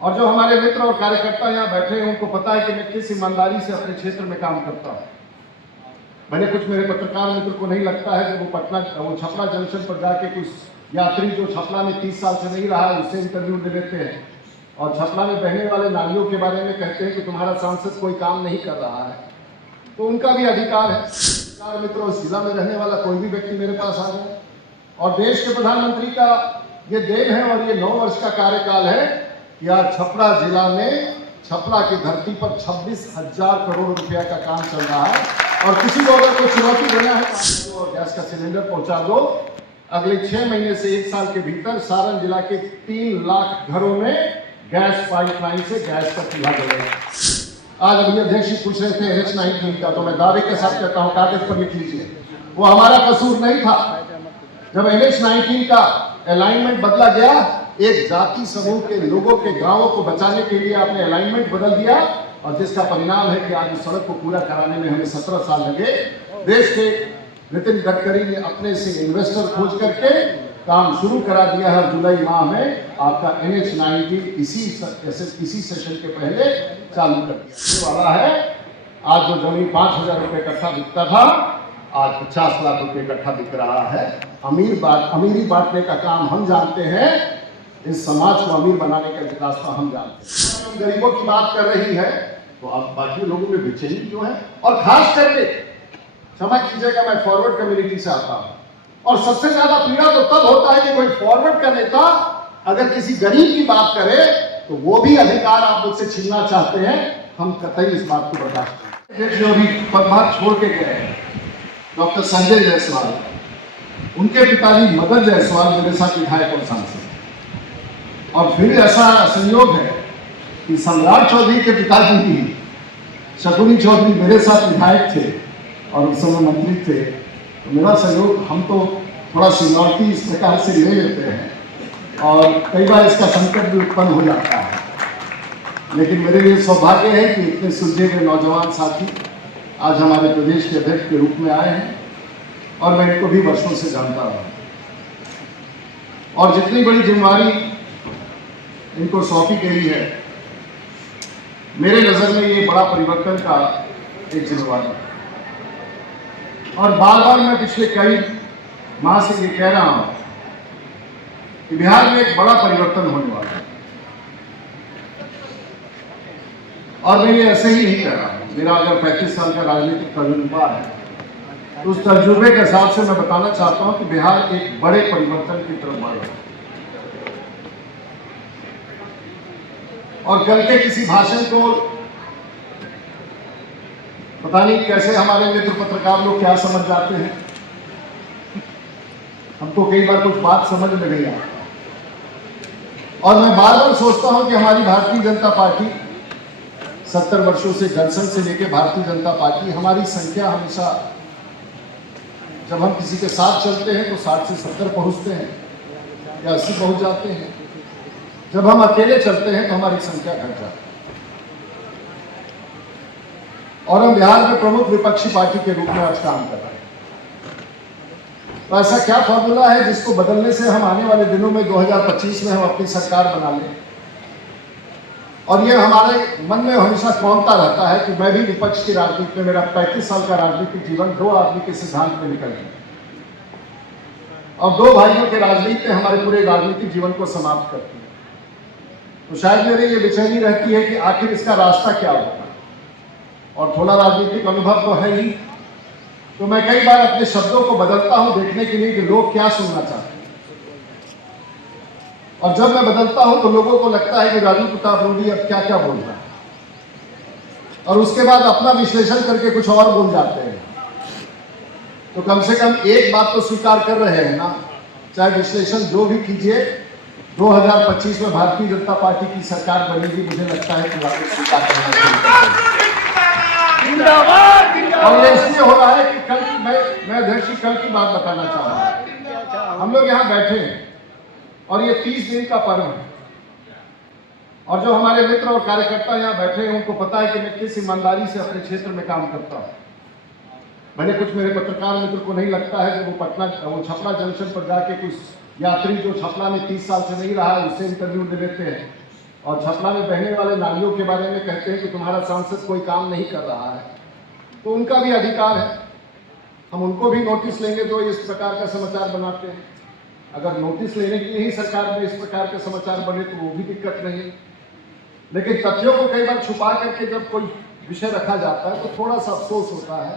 और जो हमारे मित्र और कार्यकर्ता यहाँ बैठे हैं उनको पता है कि मैं किस ईमानदारी से अपने क्षेत्र में काम करता हूँ। मैंने कुछ मेरे पत्रकार मित्र को नहीं लगता है कि वो छपरा जंक्शन पर जाके कुछ यात्री जो छपरा में 30 साल से नहीं रहा है उससे इंटरव्यू ले लेते हैं और छपरा में बहने वाले नालियों के बारे में कहते हैं कि तुम्हारा सांसद कोई काम नहीं कर रहा है, तो उनका भी अधिकार है। मित्रों, इस जिला में रहने वाला कोई भी व्यक्ति मेरे पास आ जाए और देश के प्रधानमंत्री का ये देन है और ये 9 वर्ष का कार्यकाल है कि आज छपरा जिला में छपरा की धरती पर 26,000 करोड़ रुपया का काम चल रहा है और किसी को अगर कोई चुनौती देना है तो गैस का सिलेंडर पहुंचा दो। अगले 6 महीने से 1 साल के भीतर सारण जिला के 3 लाख घरों में गैस पाइपलाइन से गैस का चूल्हा जलेगा। आज अभी अध्यक्ष जी पूछ रहे थे NH-19 का, तो मैं दावे के साथ कहता हूँ, कागज पर लिख लीजिए, वो हमारा कसूर नहीं था। जब NH-19 का अलाइनमेंट बदला गया, एक जाति समूह के लोगों के गांवों को बचाने के लिए आपने अलाइनमेंट बदल दिया और जिसका परिणाम है कि आज इस सड़क को पूरा कराने में हमें 17 साल लगे। देश के नितिन गडकरी ने अपने से इन्वेस्टर खोज करके काम शुरू करा दिया है। जुलाई माह में आपका NH-19 इसी सेशन के पहले चालू कर दिया वाला है। आज जो जमीन 5,000 रुपये कट्ठा बिकता था, आज 50 लाख रुपये कट्ठा बिक रहा है। अमीरी बांटने का काम हम जानते हैं, इस समाज को अमीर बनाने का रास्ता हम जानते हैं। गरीबों की बात कर रही है तो अब बाकी लोगों में बेचैनी क्यों है? और खास करके क्षमा कीजिएगा, मैं फॉरवर्ड कम्युनिटी से आता हूं और सबसे ज्यादा पीड़ा तो तब होता है कि कोई फॉरवर्ड का नेता अगर किसी गरीब की बात करे तो वो भी अधिकार आप मुझसे छीनना चाहते हैं। हम कतई इस बात को बर्दाश्त नहीं। जो अभी पदभार छोड़ के गए हैं डॉक्टर संजय जायसवाल, उनके पिताजी मदन जायसवाल मेरे साथ विधायक और सांसद, और फिर ऐसा संयोग है कि सम्राट चौधरी के पिताजी भी शकुनी चौधरी मेरे साथ विधायक थे और उस समय मंत्री थे। तो मेरा सहयोग, हम तो थोड़ा सीनियरिटी इस प्रकार से ले लेते हैं और कई बार इसका संकट भी उत्पन्न हो जाता है, लेकिन मेरे लिए सौभाग्य है कि इतने सुलझे हुए नौजवान साथी आज हमारे प्रदेश के अध्यक्ष के रूप में आए हैं और मैं इनको भी वर्षों से जानता हूँ और जितनी बड़ी जिम्मेदारी इनको सौंपी गई है, मेरे नज़र में ये बड़ा परिवर्तन का एक जिम्मेवारी है। और बार बार मैं पिछले कई माह से ये कह रहा हूं कि बिहार में एक बड़ा परिवर्तन होने वाला है और मैं ये ऐसे ही नहीं कह रहा हूं। मेरा अगर 35 साल का राजनीतिक तजुर्बा है तो उस तजुर्बे के हिसाब से मैं बताना चाहता हूं कि बिहार एक बड़े परिवर्तन की तरफ बढ़ रहा है। और कल के किसी भाषण को पता नहीं कैसे हमारे मित्र पत्रकार लोग क्या समझ जाते हैं, हमको कई बार कुछ बात समझ में नहीं आता और मैं बार बार सोचता हूं कि हमारी भारतीय जनता पार्टी 70 वर्षों से जनसंघ से लेकर भारतीय जनता पार्टी, हमारी संख्या हमेशा जब हम किसी के साथ चलते हैं तो 60 से 70 पहुंचते हैं या 80 पहुंच जाते हैं। जब हम अकेले चलते हैं तो हमारी संख्या घट जाती है और हम बिहार में प्रमुख विपक्षी पार्टी के रूप में आज काम कर रहे हैं। तो ऐसा क्या फॉर्मूला है जिसको बदलने से हम आने वाले दिनों में 2025 में हम अपनी सरकार बना लें? और ये हमारे मन में हमेशा कौनता रहता है कि मैं भी विपक्ष की राजनीति में, मेरा 35 साल का राजनीतिक जीवन 2 आदमी के सिद्धांत में निकल गया और 2 भाइयों के राजनीति ने हमारे पूरे राजनीतिक जीवन को समाप्त कर दिया। तो शायद मेरे ये बेचैनी रहती है कि आखिर इसका रास्ता क्या होगा, और थोड़ा राजनीतिक अनुभव तो है ही, तो मैं कई बार अपने शब्दों को बदलता हूं देखने के लिए कि लोग क्या सुनना चाहते हैं। और जब मैं बदलता हूं तो लोगों को लगता है कि राजू प्रताप रूडी अब क्या क्या बोल रहा है, और उसके बाद अपना विश्लेषण करके कुछ और बोल जाते हैं। तो कम से कम एक बात तो स्वीकार कर रहे हैं ना, चाहे विश्लेषण जो भी कीजिए, 2025 में भारतीय जनता पार्टी की सरकार बनेगी। मुझे लगता है कि वापस स्वीकार करना चाहिए। और ये इसलिए हो रहा है कि कल की मैं अध्यक्ष जी कल की बात बताना चाह रहा हूं। हम लोग यहाँ बैठे हैं और ये 30 दिन का पर्व है और जो हमारे मित्र और कार्यकर्ता यहाँ बैठे हैं उनको पता है कि मैं किस ईमानदारी से अपने क्षेत्र में काम करता हूँ। मैंने कुछ मेरे पत्रकार मित्र को नहीं लगता है कि वो छपरा जंक्शन पर जाके कुछ यात्री जो छपरा में 30 साल से नहीं रहा है उससे इंटरव्यू ले लेते हैं और छपरा में बहने वाले नालियों के बारे में कहते हैं कि तुम्हारा सांसद कोई काम नहीं कर रहा है, तो उनका भी अधिकार है, हम उनको भी नोटिस लेंगे जो इस प्रकार का समाचार बनाते हैं। अगर नोटिस लेने के लिए ही सरकार में इस प्रकार के समाचार बने तो वो भी दिक्कत नहीं है, लेकिन तथ्यों को कई बार छुपा करके जब कोई विषय रखा जाता है तो थोड़ा सा अफसोस होता है।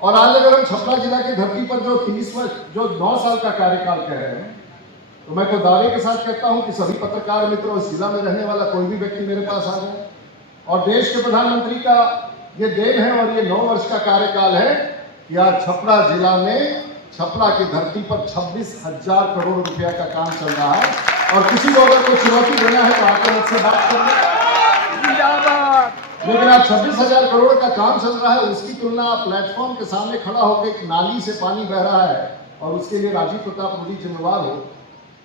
और आज अगर हम छपरा जिला की धरती पर जो 30 वर्ष जो 9 साल का कार्यकाल कह रहे हैं, तो मैं तो दावे के साथ कहता हूं कि सभी पत्रकार मित्रों, इस जिला में रहने वाला कोई भी व्यक्ति मेरे पास आ जाए और देश के प्रधानमंत्री का ये देन है और ये 9 वर्ष का कार्यकाल है कि आज छपरा जिला में, छपरा की धरती पर 26,000 करोड़ रुपया का काम चल रहा है। और किसी को अगर कोई चुनौती देना है तो आपको मुझसे बात करना, लेकिन आज 26,000 करोड़ का काम चल रहा है, उसकी तुलना आप प्लेटफॉर्म के सामने खड़ा होकर एक नाली से पानी बह रहा है और उसके लिए राजीव प्रताप रूडी जिम्मेवार हो,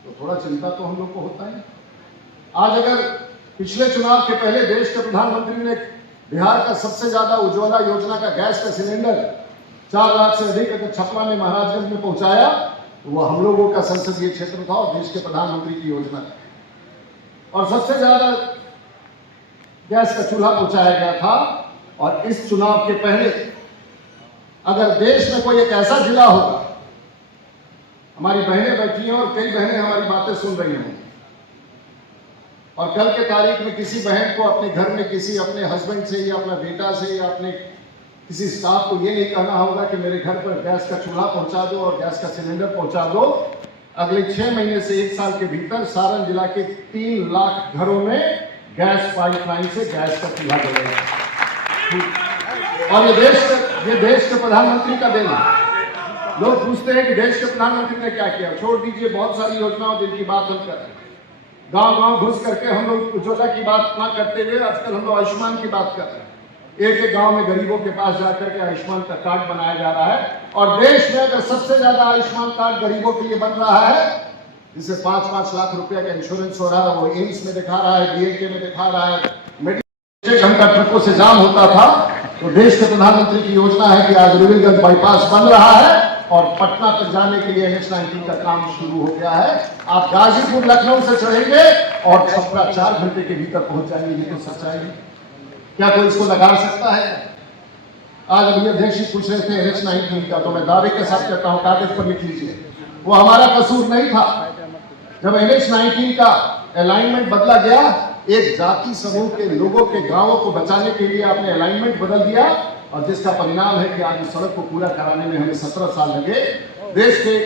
तो थोड़ा चिंता तो हम लोग को होता है। आज अगर पिछले चुनाव के पहले देश के प्रधानमंत्री ने बिहार का सबसे ज्यादा उज्ज्वला योजना का गैस का सिलेंडर 4 लाख से अधिक अगर छपरा में महाराजगंज में पहुंचाया, तो वो हम लोगों का संसदीय क्षेत्र था और देश के प्रधानमंत्री की योजना थी। और सबसे ज्यादा गैस का चूल्हा पहुंचाया गया था। और इस चुनाव के पहले अगर देश में कोई एक ऐसा जिला होगा, हमारी बहनें बैठी हैं और कई बहनें हमारी बातें सुन रही होंगी, और कल के तारीख में किसी बहन को अपने घर में किसी अपने हस्बैंड से या अपना बेटा से या अपने किसी स्टाफ को ये नहीं कहना होगा कि मेरे घर पर गैस का चूल्हा पहुंचा दो और गैस का सिलेंडर पहुंचा दो। अगले 6 महीने से 1 साल के भीतर सारण जिला के 3 लाख घरों में गैस पाइपलाइन से गैस का चूल्हा जलेगा। और ये देश के प्रधानमंत्री का देन है। लोग पूछते हैं कि देश के प्रधानमंत्री ने क्या किया। छोड़ दीजिए, बहुत सारी योजनाओं जिनकी बात हम कर रहे हैं, गांव-गांव घुस करके हम लोग उज्ज्वला की बात ना करते हुए आजकल हम लोग आयुष्मान की बात कर रहे हैं। एक गांव में गरीबों के पास जाकर के आयुष्मान का कार्ड बनाया जा रहा है। और देश में अगर सबसे ज्यादा आयुष्मान कार्ड गरीबों के लिए बन रहा है, जिसे 5-5 लाख रुपया का इंश्योरेंस हो रहा है, वो एम्स में दिखा रहा है, DLK में दिखा रहा है, मेडिकल 1 घंटा ट्रकों से जाम होता था, तो देश के प्रधानमंत्री की योजना है कि आज रिविलगंज बाईपास बन रहा है और पटना तक जाने के लिए NH-19 का काम शुरू हो गया है। आप गाजीपुर लखनऊ से चढ़ेंगे और छपरा 4 घंटे के भीतर पहुंच जाएंगे। ये तो सच्चाई है, क्या कोई इसको नकार सकता है? आज अभी अध्यक्ष जी पूछ रहे थे NH-19 का, तो मैं दावे के साथ कहता हूं, कागज पर लिख लीजिए, वो हमारा कसूर नहीं था। जब NH-19 का अलाइनमेंट बदला गया, एक जाति समूह के लोगों के गांवों को बचाने के लिए आपने अलाइनमेंट बदल दिया, और जिसका परिणाम है कि आज इस सड़क को पूरा कराने में हमें 17 साल लगे। देश के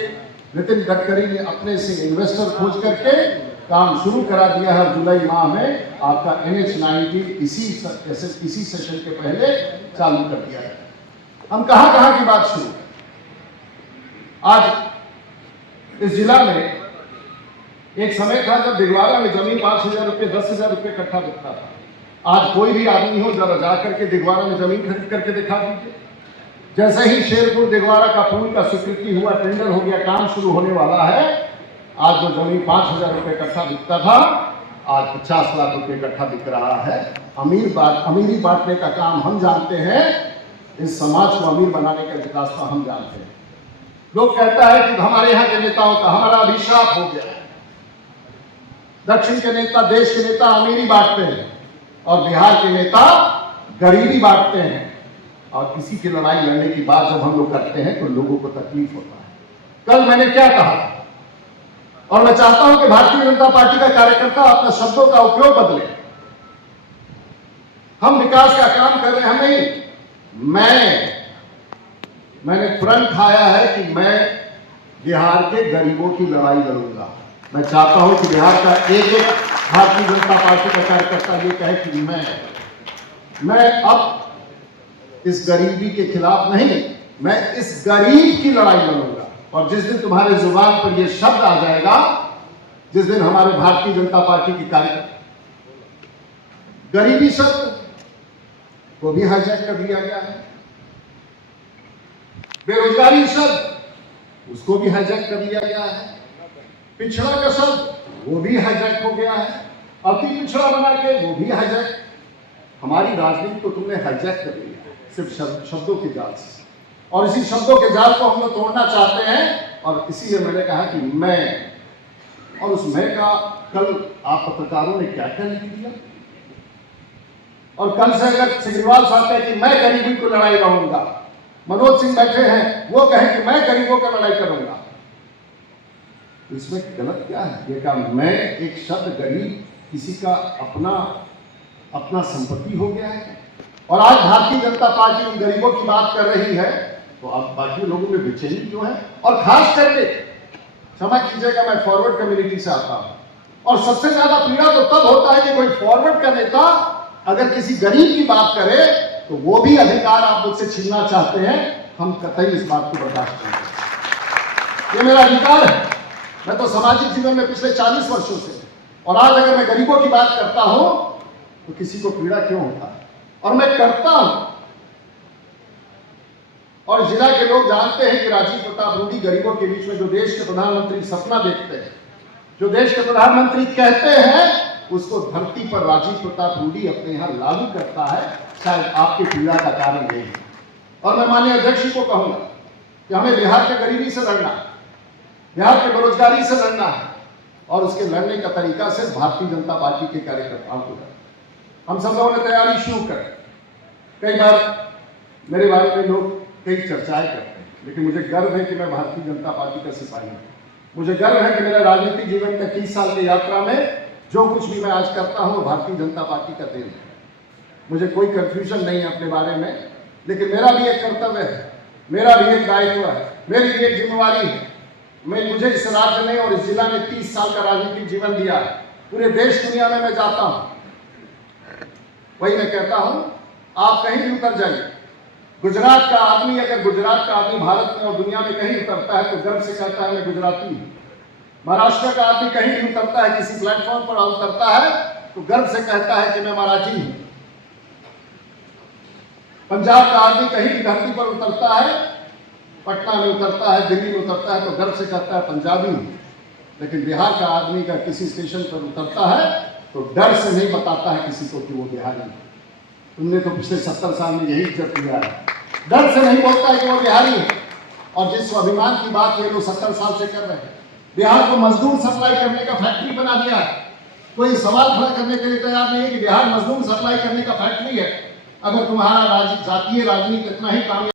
नितिन गडकरी ने अपने से इन्वेस्टर खोज करके काम शुरू करा दिया है। जुलाई माह में आपका NH-19 इसी सेशन के पहले चालू कर दिया है। हम कहां की बात शुरू। आज इस जिला में एक समय था जब दिगवारा में जमीन 5,000 रुपये 10,000 रुपये कट्ठा बिकता था। आज कोई भी आदमी हो, जरा जाकर के दिगवारा में जमीन खरीद करके दिखा दीजिए। जैसे ही शेरपुर दिगवारा का पुल का स्वीकृति हुआ, टेंडर हो गया, काम शुरू होने वाला है, आज जो जमीन 5,000 रुपये कट्ठा बिकता था, आज 50 लाख रुपये कट्ठा बिक रहा है। अमीरी बांटने का काम हम जानते हैं, इस समाज को अमीर बनाने का रास्ता हम जानते हैं। लोग कहता है कि हमारे यहाँ के नेताओं का हमारा अभिशाप हो गया। दक्षिण के नेता, देश के नेता अमीरी बांटते हैं और बिहार के नेता गरीबी बांटते हैं। और किसी की लड़ाई लड़ने की बात जब हम लोग करते हैं तो लोगों को तकलीफ होता है। कल मैंने क्या कहा, और मैं चाहता हूं कि भारतीय जनता पार्टी का कार्यकर्ता अपने शब्दों का उपयोग बदले। हम विकास का काम कर रहे हैं, नहीं, मैंने प्रण खाया है कि मैं बिहार के गरीबों की लड़ाई लड़ूंगा। मैं चाहता हूं कि बिहार का एक भारतीय जनता पार्टी का कार्यकर्ता ये कहे कि मैं अब इस गरीबी के खिलाफ नहीं, मैं इस गरीब की लड़ाई लड़ूंगा। और जिस दिन तुम्हारे जुबान पर यह शब्द आ जाएगा, जिस दिन हमारे भारतीय जनता पार्टी की कार्यकर्ता, गरीबी शब्द को भी हाईजैक कर दिया गया है, बेरोजगारी शब्द उसको भी हाईजैक कर दिया गया है, पिछड़ा का शब्द वो भी हाईजैक हो गया है, अति पिछड़ा बना के वो भी हाईजैक। हमारी राजनीति को तुमने हाईजैक कर दिया सिर्फ शब्दों के जाल से, और इसी शब्दों के जाल को हम लोग तोड़ना चाहते हैं। और इसीलिए मैंने कहा कि और उस मैं का कल आप पत्रकारों ने क्या क्या लिख दिया। और कल से अगर केजरीवाल साहब कहे कि मैं गरीबी को लड़ाई लड़ूंगा, मनोज सिंह बैठे हैं वो कहे कि मैं गरीबों का लड़ाई करूंगा, इसमें गलत क्या है? ये काम मैं एक शब्द गरीब किसी का अपना संपत्ति हो गया है। और आज भारतीय जनता पार्टी उन गरीबों की बात कर रही है तो अब बाकी लोगों में बेचैनी क्यों है? और खास करके क्षमा कीजिएगा, मैं फॉरवर्ड कम्युनिटी से आता हूं और सबसे ज्यादा पीड़ा तो तब होता है कि कोई फॉरवर्ड का नेता अगर किसी गरीब की बात करे तो वो भी अधिकार आप मुझसे छीनना चाहते हैं। हम कतई इस बात को बर्दाश्त नहीं करेंगे। ये मेरा अधिकार है। मैं तो सामाजिक जीवन में पिछले 40 वर्षों से, और आज अगर मैं गरीबों की बात करता हूं तो किसी को पीड़ा क्यों होता है? और मैं करता हूं। और जिला के लोग जानते हैं कि राजीव प्रताप रूडी गरीबों के बीच में जो देश के प्रधानमंत्री सपना देखते हैं, जो देश के प्रधानमंत्री कहते हैं, उसको धरती पर राजीव प्रताप रूडी अपने यहां लागू करता है। शायद आपकी पीड़ा का कारण यही है। और मैं माननीय अध्यक्ष जी को कहूंगा कि हमें बिहार के गरीबी से लड़ना, बिहार के बेरोजगारी से लड़ना है और उसके लड़ने का तरीका सिर्फ भारतीय जनता पार्टी के कार्यकर्ताओं को लड़ना। हम सब लोगों ने तैयारी शुरू कर। कई बार मेरे बारे में लोग कई चर्चाएं करते हैं, लेकिन मुझे गर्व है कि मैं भारतीय जनता पार्टी का सिपाही हूं। मुझे गर्व है कि मेरा राजनीतिक जीवन का 30 साल की यात्रा में जो कुछ भी मैं आज करता हूं वो भारतीय जनता पार्टी का देन है। मुझे कोई कंफ्यूजन नहीं है अपने बारे में, लेकिन मेरा भी एक कर्तव्य है, मेरा भी एक दायित्व है, मेरी भी एक जिम्मेवारी है। मुझे इस राज्य में और इस जिला में 30 साल का राजनीतिक जीवन दिया है। पूरे देश दुनिया में मैं जाता हूं। वही मैं कहता हूं, आप कहीं भी उतर जाइए, गुजरात का आदमी अगर गुजरात का आदमी भारत में और दुनिया में कहीं उतरता है तो गर्व से कहता है मैं गुजराती हूं। महाराष्ट्र का आदमी कहीं भी उतरता है, किसी प्लेटफॉर्म पर उतरता है तो गर्व से कहता है कि मैं मराठी हूं। पंजाब का आदमी कहीं भी धरती पर उतरता है, पटना में उतरता है, दिल्ली में उतरता है तो गर्व से कहता है पंजाबी हूं। लेकिन बिहार का आदमी का किसी स्टेशन पर उतरता है तो डर से नहीं बताता है किसी को कि वो बिहारी है। तुमने तो पिछले 70 साल में यही इज्जत दिया है, डर से नहीं बोलता है कि वो बिहारी है। और जिस स्वाभिमान की बात ये लोग 70 साल से कर रहे हैं, बिहार को मजदूर सप्लाई करने का फैक्ट्री बना दिया है। कोई सवाल खड़ा करने के लिए तैयार नहीं है कि बिहार मजदूर सप्लाई करने का फैक्ट्री है। अगर तुम्हारा जातीय राजनीति इतना ही कामयाब